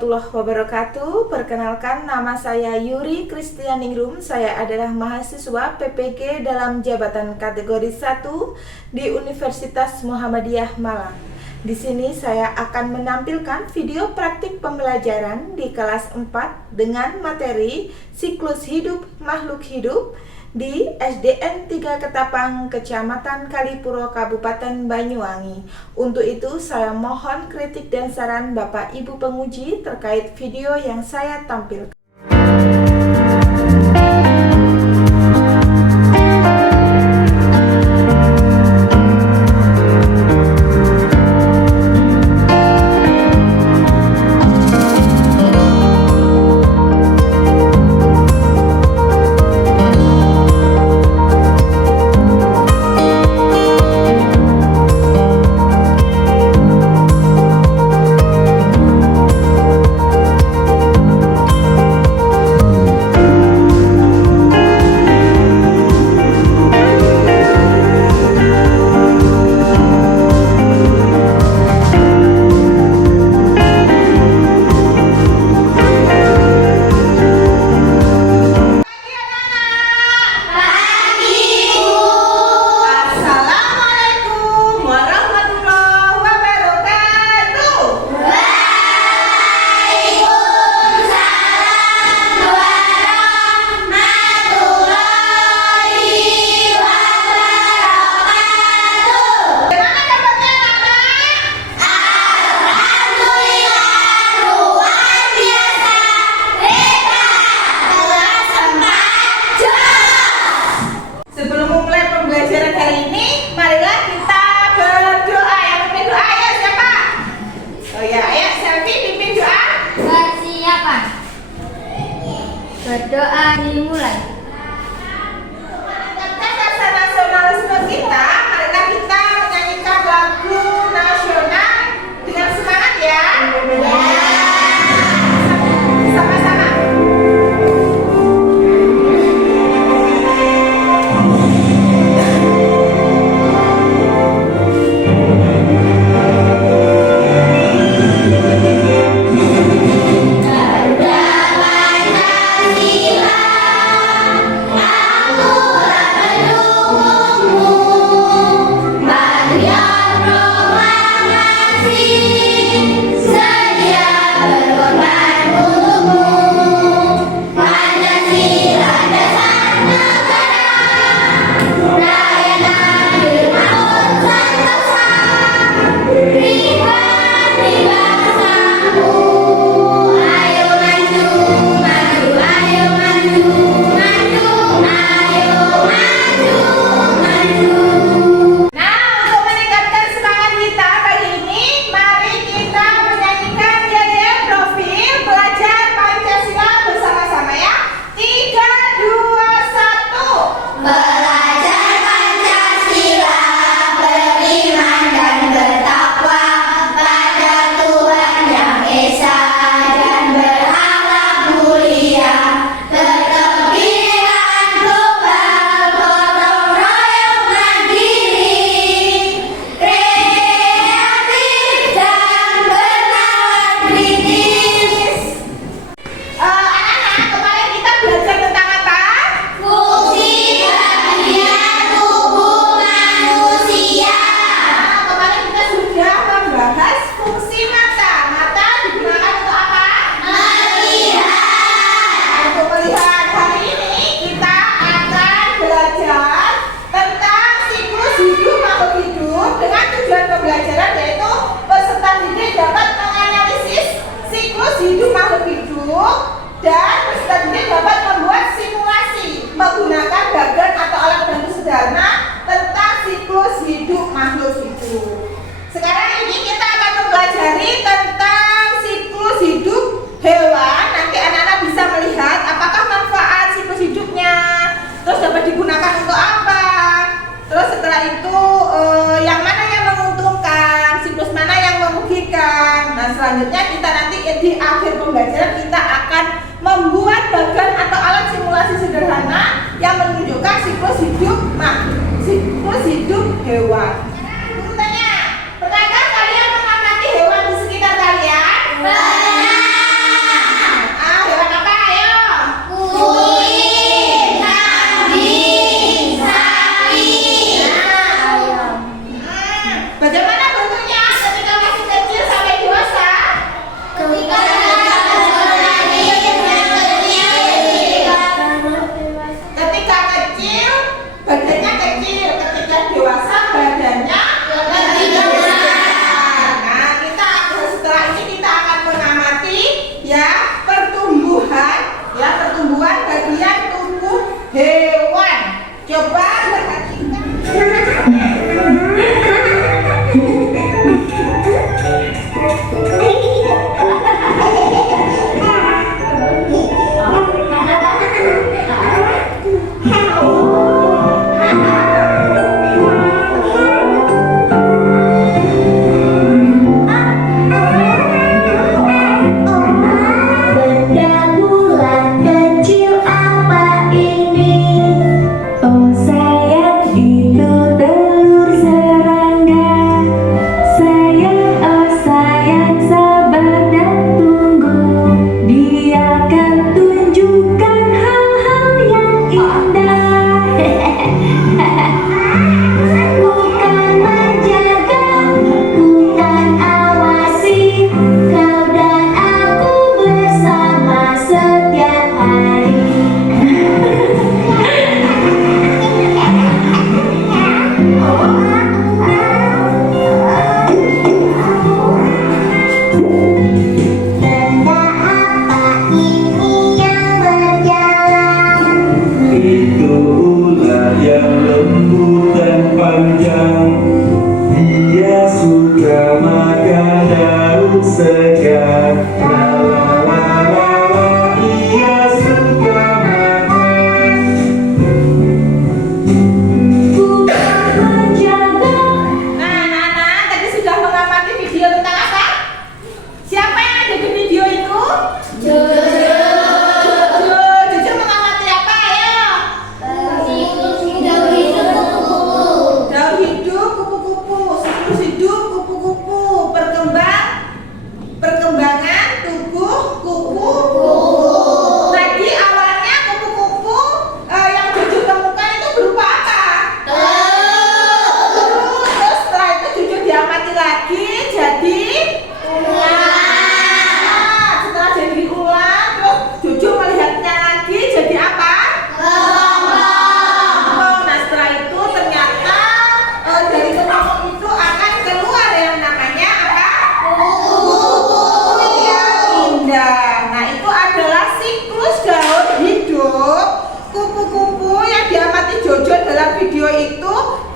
warahmatullahi wabarakatuh. Perkenalkan, nama saya Yuri Kristianingrum. Saya adalah mahasiswa PPG dalam jabatan kategori 1 di Universitas Muhammadiyah Malang. Di sini saya akan menampilkan video praktik pembelajaran di kelas 4 dengan materi siklus hidup makhluk hidup di SDN 3 Ketapang, Kecamatan Kalipuro, Kabupaten Banyuwangi. Untuk itu saya mohon kritik dan saran Bapak Ibu penguji terkait video yang saya tampilkan. Berdoa dimulai. Rasa nasionalisme kita, marilah kita menyanyikan lagu nasional dengan semangat ya. Sama-sama. Pembelajaran yaitu peserta didik dapat menganalisis siklus hidup makhluk hidup dan peserta didik dapat membuat simulasi menggunakan bagan atau alat bantu sederhana tentang siklus hidup makhluk hidup. Sekarang ini kita akan mempelajari tentang siklus hidup hewan. Nanti anak-anak bisa melihat apakah manfaat siklus hidupnya, terus dapat digunakan untuk apa. Terus setelah itu yang mana yang menguntungkan, siklus mana yang merugikan. Nah selanjutnya kita nanti di akhir pembelajaran kita akan membuat bagan atau alat simulasi sederhana yang menunjukkan siklus hidup hewan. Guru tanya, pernahkah kalian mengamati hewan di sekitar kalian? Pernah.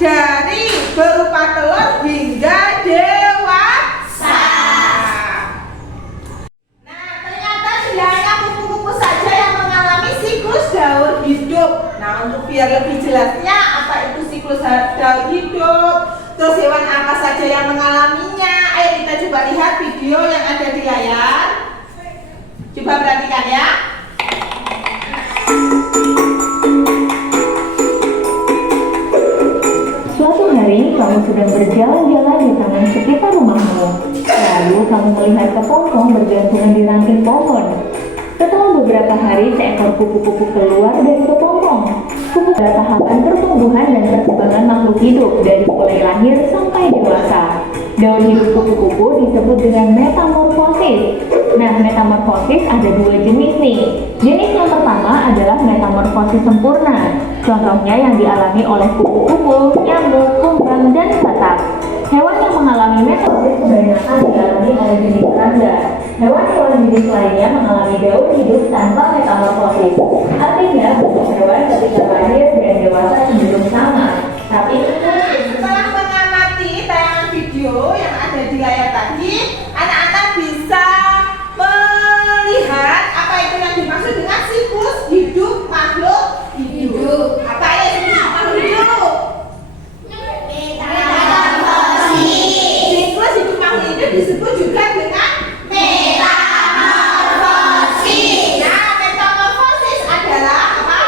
dari berupa telur hingga dewasa. Nah, ternyata tidak hanya kupu-kupu saja yang mengalami siklus daur hidup. Nah, untuk biar lebih jelasnya apa itu siklus daur hidup, terus hewan apa saja yang mengalaminya, ayo kita coba lihat video yang ada di layar. Coba perhatikan ya. Suatu hari, kamu sedang berjalan-jalan di taman sekitar rumahmu. Lalu, kamu melihat kepompong bergantungan di ranting pohon. Setelah beberapa hari, seekor kupu-kupu keluar dari kepompong. Kupu adalah tahapan pertumbuhan dan perkembangan makhluk hidup dari mulai lahir sampai dewasa. Daur hidup kupu-kupu disebut dengan metamorfosis. Nah, metamorfosis ada dua jenis nih. Jenis yang pertama adalah metamorfosis sempurna. Contohnya yang dialami oleh kupu-kupu, nyamuk, kumbang, dan batak. Hewan yang mengalami metamorfosis kebanyakan dialami oleh jenis serangga. Hewan-hewan jenis lainnya mengalami daur hidup tanpa metamorfosis. Artinya, bentuk hewan ketika lahir dan dewasa cenderung sama. Tapi setelah mengamati tayangan video yang ada di layar tadi, anak-anak bisa melihat apa itu yang dimaksud dengan siklus hidup makhluk hidup. Apa ya siklus makhluk hidup? Siklus hidup makhluk hidup disebut juga dengan metamorfosis. Nah, metamorfosis adalah apa?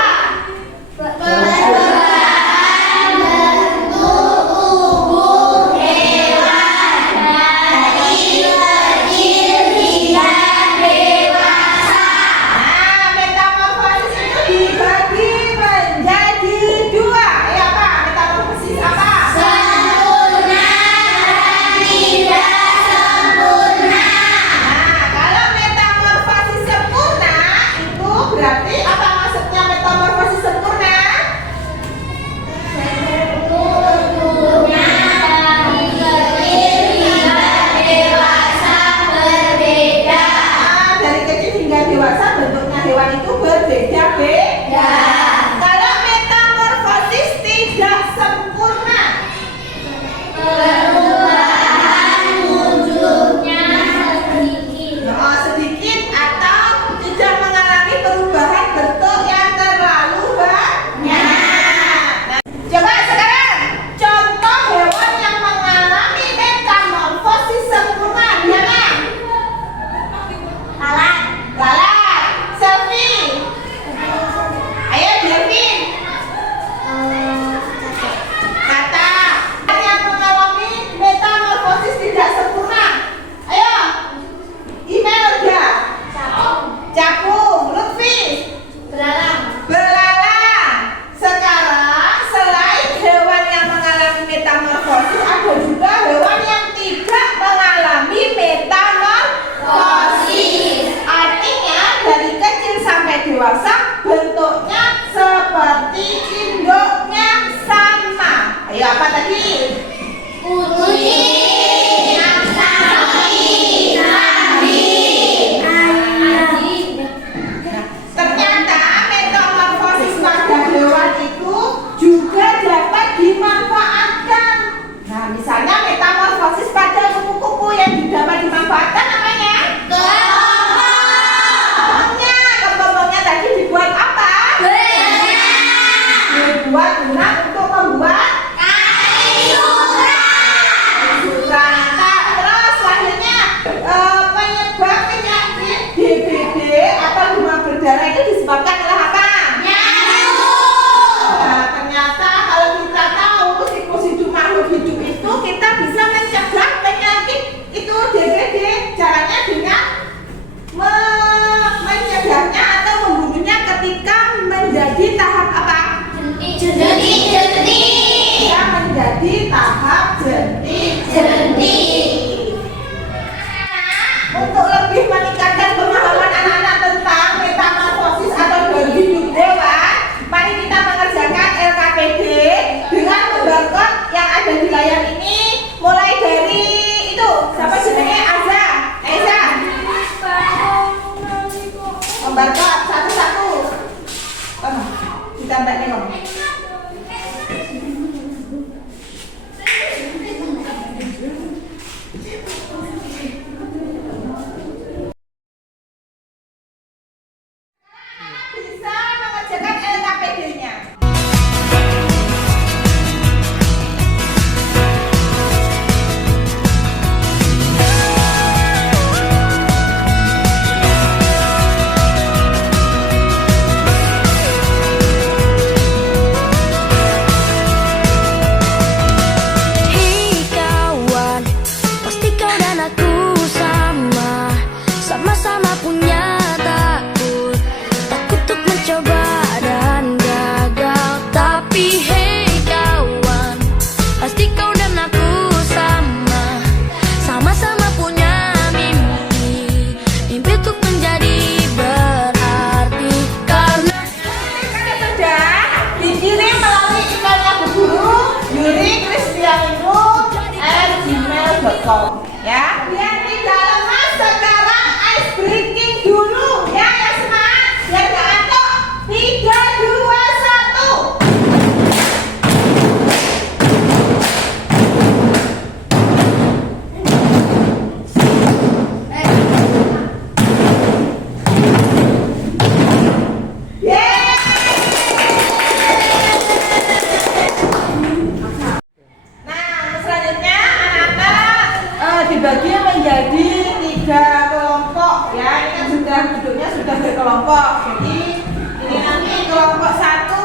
Ya, biar tidak lemas sekarang ice breaking dulu ya, ya semangat, biar gak ngantuk. 3, 2, 1. Dibagi menjadi 3 kelompok ya, ini kan sudah duduknya sudah berkelompok. Jadi ini nanti kelompok 1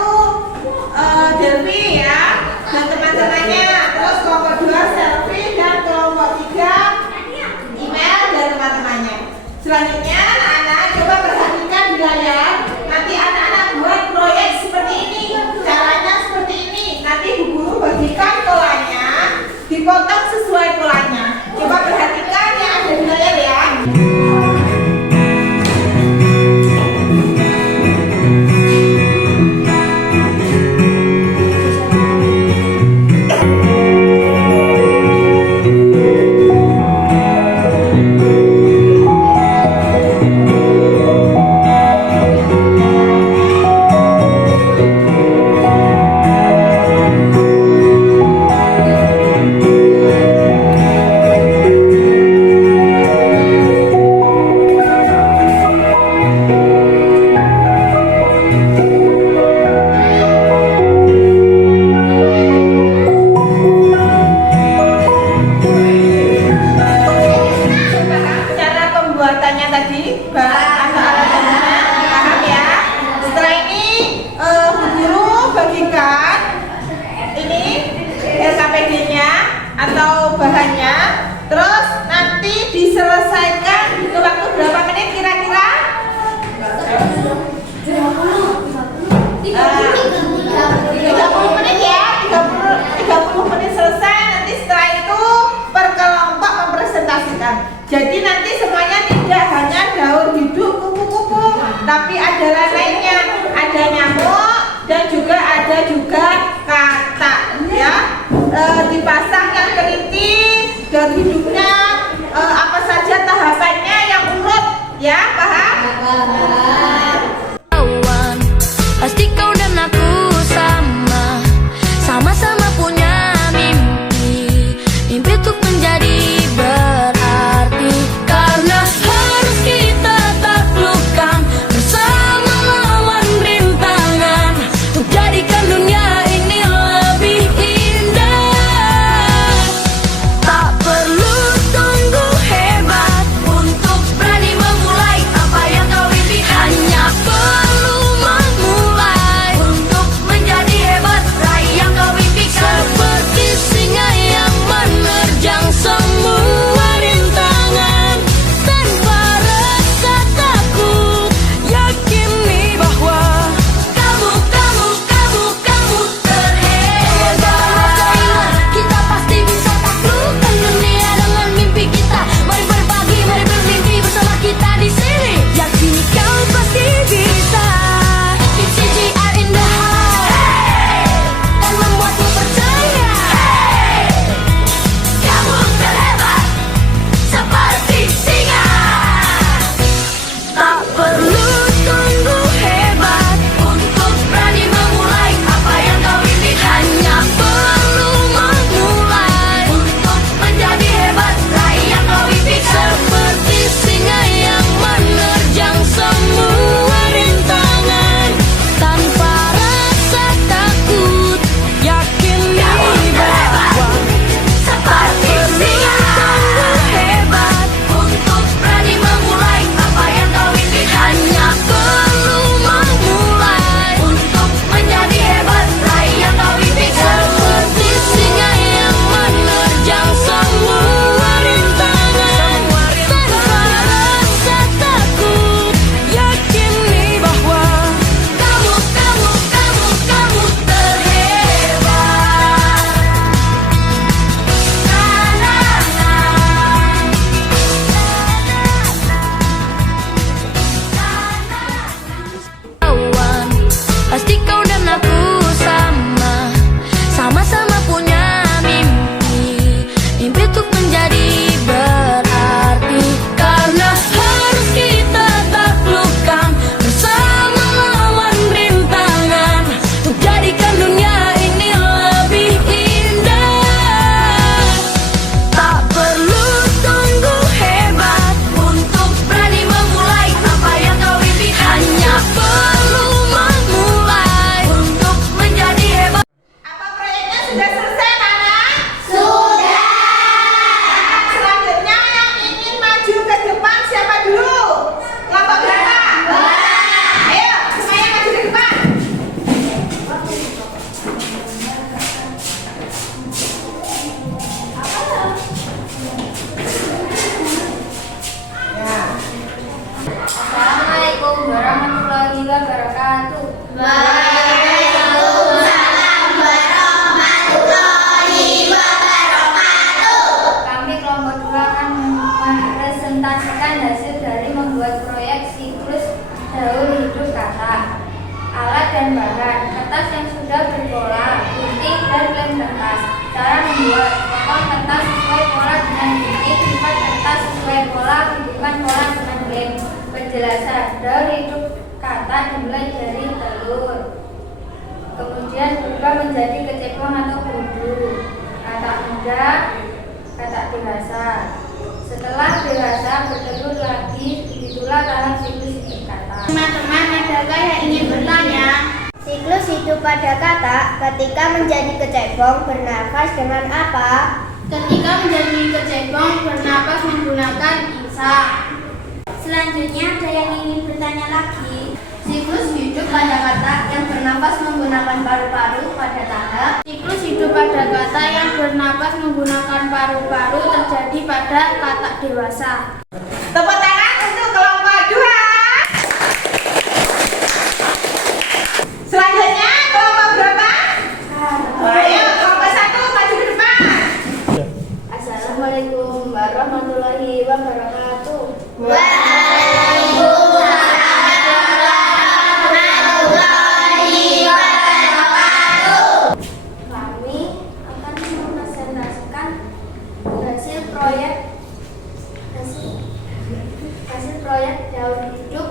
Delvi ya dan teman-temannya, terus kelompok 2 Selvi, dan kelompok 3 Email dan teman-temannya. Selanjutnya anak-anak coba perhatikan di layar, nanti anak-anak buat proyek seperti ini, caranya seperti ini. Nanti Bu Guru bagikan polanya, dipotong sesuai polanya. Coba perhatikan yang ada di layar ya. Atau bahannya, terus nanti diselesaikan butuh waktu berapa menit kira-kira? 30 menit ya, 30 menit selesai. Nanti setelah itu per kelompok mempresentasikan. Jadi nanti semuanya tidak hanya daur hidup kupu-kupu, tapi ada lainnya, ada nyamuk dan juga ada kata ya. Dipasang yang teliti dan hidupnya apa saja tahapannya yang urut ya, paham? Pasti kau dan aku sama-sama punya mimpi untuk menjadi berarti, karena harus kita taklukkan bersama lawan rintangan untuk jadikan dunia ini lebih indah. Tak perlu tunggu hebat untuk berani memulai apa yang kau impikan. menyampaikan hasil dari membuat proyek siklus daur hidup kata. Alat dan bahan: kertas yang sudah berpola, gunting dan lem kertas. Cara membuat: potong kertas sesuai pola dengan gunting, lipat kertas sesuai pola, hidupkan pola dengan lem. Penjelasan: daur hidup kata dimulai dari telur, kemudian berubah menjadi kecebong atau bumbu, kata muda, kata dewasa. Setelah dewasa bertelur lagi, begitulah tahap siklus hidup kata. Teman-teman, adakah yang ingin bertanya? Siklus hidup pada kata ketika menjadi kecebong bernafas dengan apa? Ketika menjadi kecebong bernapas menggunakan insang. Selanjutnya ada yang ingin bertanya lagi. Siklus hidup pada kata yang bernapas menggunakan paru-paru pada tahap. Siklus hidup pada kata yang bernapas menggunakan paru-paru terjadi pada kata dewasa. Tepuk tangan untuk kelompok 2. Selanjutnya kelompok berapa? Ayo kelompok 1 maju ke depan. Assalamualaikum warahmatullahi wabarakatuh. Kami akan mempresentasikan hasil proyek daur hidup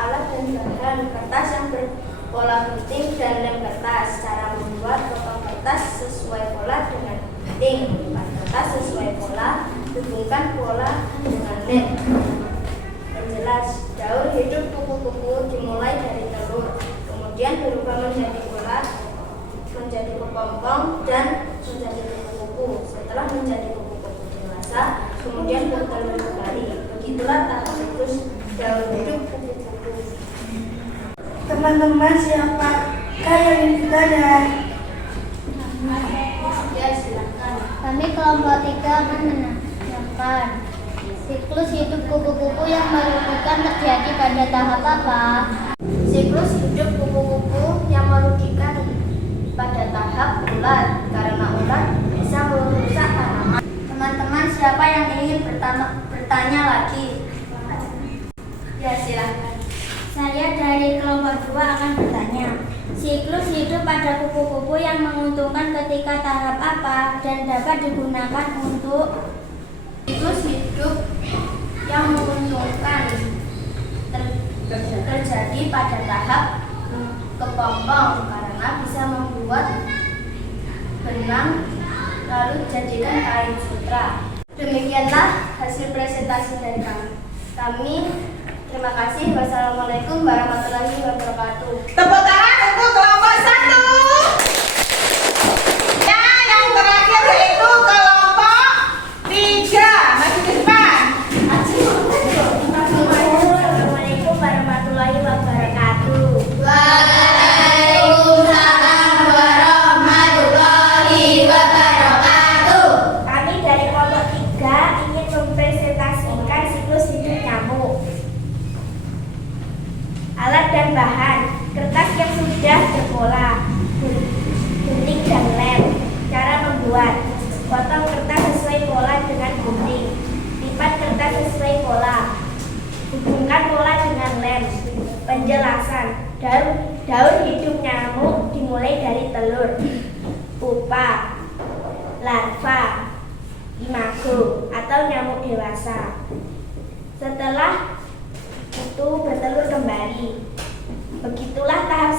alat dan bahan: kertas yang berpola gunting dan lem kertas. Cara membuat: potong kertas sesuai pola dengan gunting, lipat kertas sesuai pola, hubungkan pola dengan lem. Penjelas: daur hidup kupu-kupu dimulai dari telur, kemudian berubah menjadi pola, menjadi kepompong dan menjadi kupu-kupu. Setelah menjadi kupu-kupu dewasa, kemudian bertelur kembali. Begitulah tahap siklus daur hidup kupu-kupu. Teman-teman, siapakah yang ingin bertanya? Ya, silakan. Kami kelompok 3 akan menanyakan siklus hidup kupu-kupu yang merugikan terjadi pada tahap apa? Siklus hidup kupu-kupu yang merugikan pada tahap ular, karena ular bisa merusak tanaman. Teman-teman, siapa yang ingin bertanya lagi? Ya, silakan. Saya dari kelompok 2 akan bertanya. Siklus hidup pada kupu-kupu yang menguntungkan ketika tahap apa dan dapat digunakan untuk? Siklus hidup yang menguntungkan terjadi pada tahap kepompong, karena bisa membuat benang lalu jadikan kain sutra. Demikianlah hasil presentasi dari kami. Terima kasih. Wassalamualaikum warahmatullahi wabarakatuh. Tepuk tangan untuk kelompok 1. Ya, yang terakhir yaitu kelompok 3. Maju ke depan. Assalamualaikum warahmatullahi wabarakatuh. Waalaikumsalam warahmatullahi wabarakatuh. Kami dari kelompok 3 ingin mempresentasikan siklus hidup nyamuk. Alat dan bahan: kertas yang sudah berpola, gunting dan lem. Cara membuat: potong kertas sesuai pola dengan gunting, lipat kertas sesuai pola, hubungkan pola dengan lem. Penjelasan: daur hidup nyamuk dimulai dari telur, pupa, larva, imago atau nyamuk dewasa. Setelah itu bertelur kembali. Begitulah tahap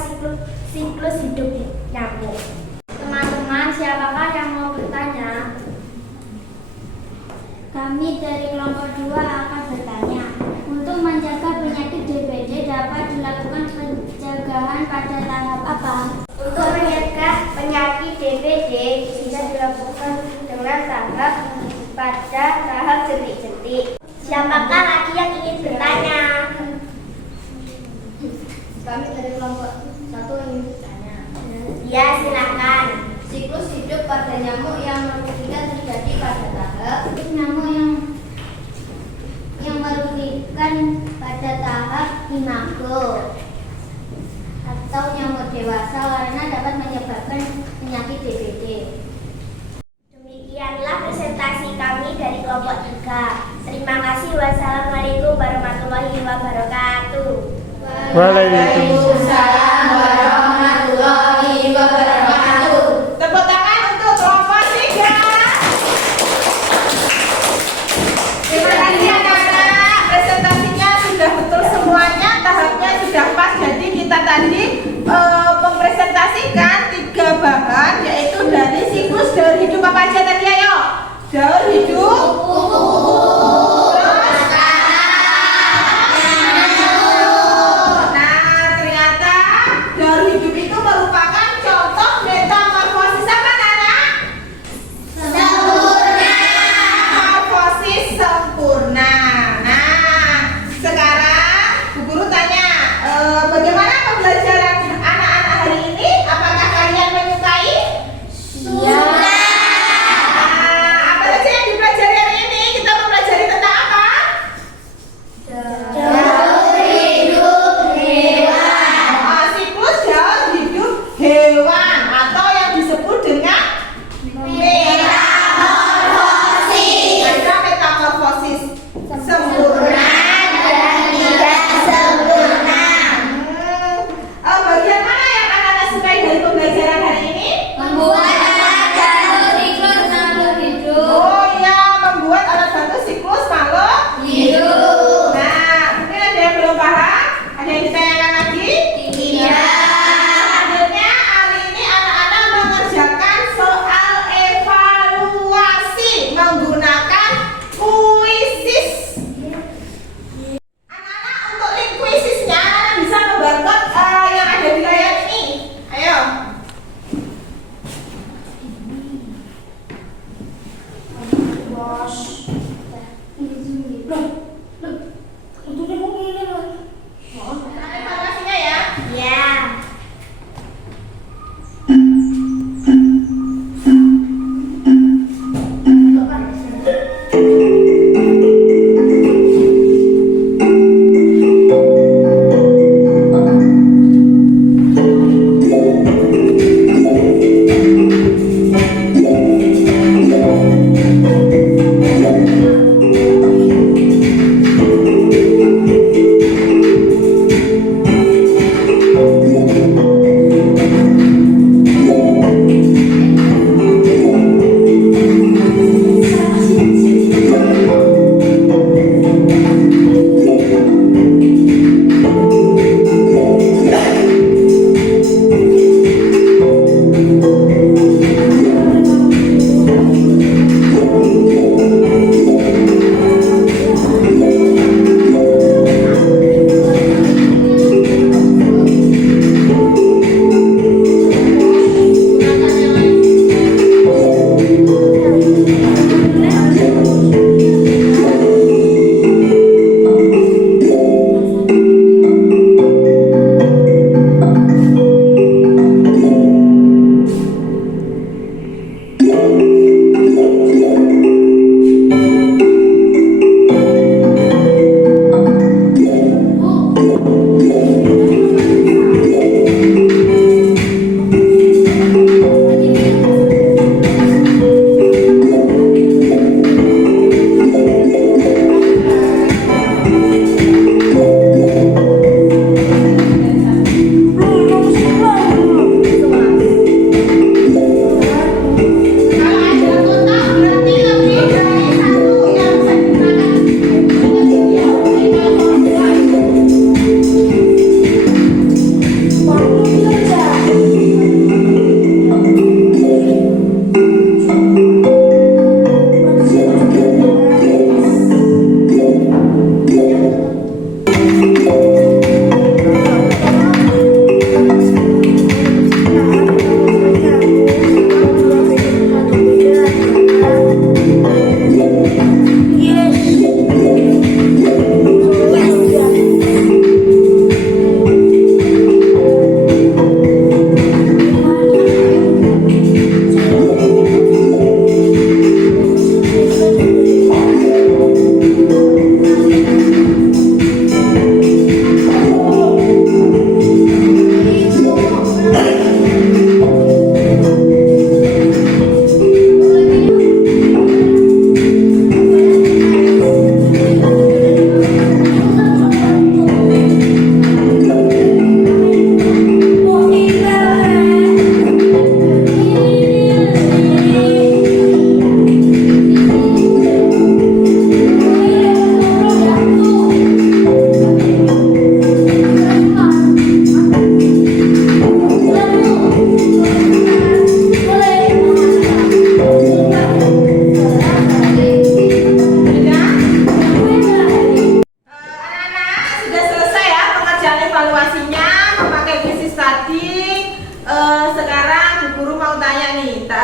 siklus hidup nyamuk. Teman-teman, siapakah yang mau bertanya? Kami dari kelompok 2 akan bertanya. Untuk menjaga penyakit DBD dapat dilakukan pencegahan pada tahap apa? Untuk mencegah penyakit DBD bisa dilakukan dengan pada tahap jentik-jentik. Siapakah lagi yang ingin bertanya? Kami dari kelompok 1 ingin bertanya. Ya, silakan. Siklus hidup pada nyamuk yang merugikan terjadi pada tahap. Nyamuk yang merugikan pada tahap imago atau nyamuk dewasa karena dapat menyebabkan penyakit DBD. Waalaikumsalam warahmatullahi wabarakatuh. Tepuk tangan untuk kelompok 3. Terima kasih anak-anak. Presentasinya sudah betul semuanya, tahapnya sudah pas. Jadi kita tadi mempresentasikan 3 bahan, yaitu dari siklus daur hidup apa aja tadi, ayo? Daur hidup, ternyata daur hidup itu merupakan contoh metamorfosis apa, Nana? Metamorfosis sempurna. Nah, sekarang Bu Guru tanya, bagaimana pembelajaran anak-anak hari ini? Apakah kalian menyukai? Sudah. Apa saja yang dipelajari?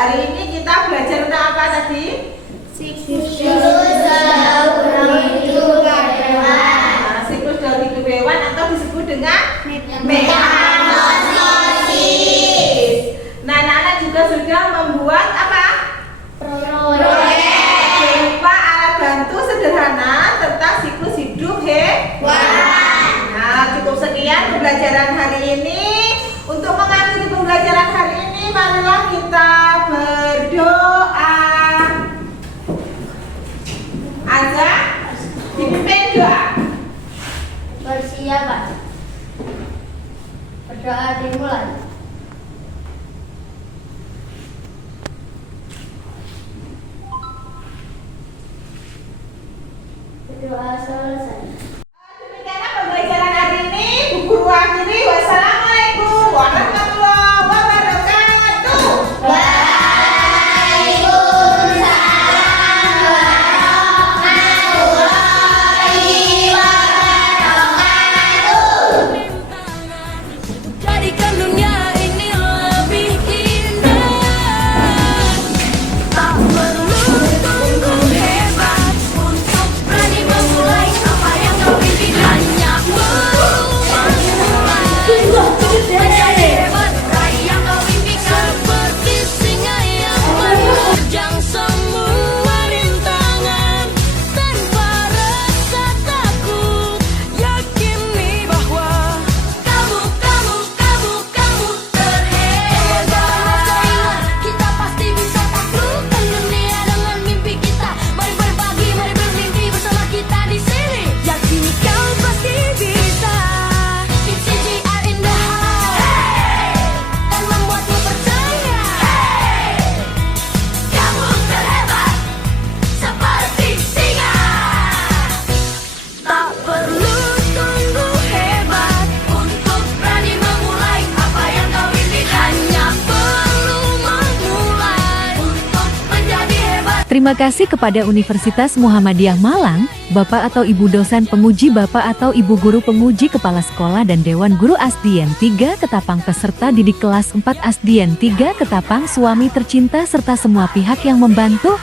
hari ini kita belajar tentang apa tadi? Siklus daur hidup hewan. Nah, siklus daur hidup hewan atau disebut dengan mekanisme. Nah, anak-anak juga sudah membuat apa? Proyek Berupa alat bantu sederhana tentang siklus hidup hewan. Nah, cukup sekian pembelajaran hari ini. Untuk mengakhiri pembelajaran hari ini, marilah kita berdoa. Aja dipimpin doa. persiapan. Berdoa dimulai. Berdoa selesai. Demikianlah pembelajaran hari ini. Bu Guru akhiri. Wassalamualaikum warahmatullahi wabarakatuh. Jadikan dunia ini lebih indah. Tak perlu tunggu hebat untuk berani memulai apa yang kau ingin. Hanya perlu memulai menjadi hebat, raih yang kau impikan. Seperti singa yang menerjang semua rintangan tanpa rasa takut. Yakini bahwa kamu terhebat. Kita pasti bisa taklukkan dunia dengan mimpi kita. Mari berbagi, mari bermimpi bersama kita di sini. Yakini kau pasti bisa. It's CGR in the house. Dan membuatmu percaya. Kamu terhebat seperti singa. Tak perlu tunggu hebat untuk berani memulai apa yang kau ingin. Hanya perlu memulai untuk menjadi hebat. Terima kasih kepada Universitas Muhammadiyah Malang, Bapak atau Ibu dosen penguji, Bapak atau Ibu guru penguji, Kepala Sekolah dan Dewan Guru Asdien 3 Ketapang, peserta didik kelas 4 Asdien 3 Ketapang, suami tercinta serta semua pihak yang membantu.